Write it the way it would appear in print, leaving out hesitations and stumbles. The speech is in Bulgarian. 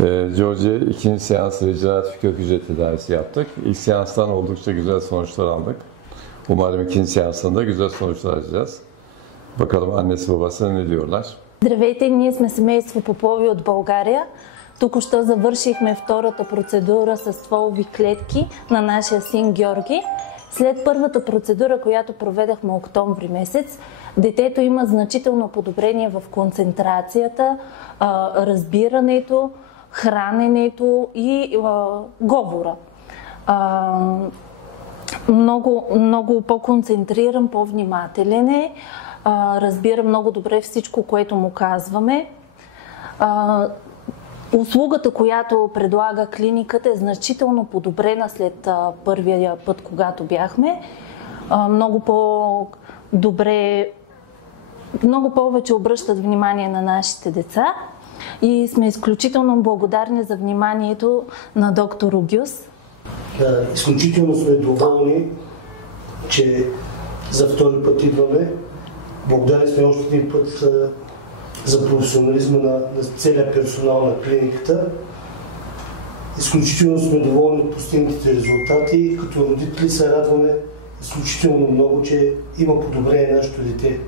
George'ye ikinci seans rejeneratif kök hücre tedavisi yaptık. İlk seanstan oldukça güzel sonuçlar aldık. Umarım ikinci seansında güzel sonuçlar alacağız. Bakalım annesi babası ne diyorlar. Здравейте, ние сме семейство Попови от България. Току-що завършихме втората процедура с стволови клетки на нашия син Георги. След първата процедура, която проведахме октомври месец, детето има значително подобрение в концентрацията, разбирането, храненето и говора. Много по-концентриран, по-внимателен е, разбира много добре всичко, което му казваме. Услугата, която предлага клиниката, е значително подобрена след първия път, когато бяхме. Много по-добре, много повече обръщат внимание на нашите деца и сме изключително благодарни за вниманието на доктор Огюс. Изключително сме доволни, че за втори път идваме. Благодарни сме още един път за професионализма на целия персонал на клиниката. Изключително сме доволни от постигнатите резултати. Като родители се радваме изключително много, че има подобрение на нашето дете.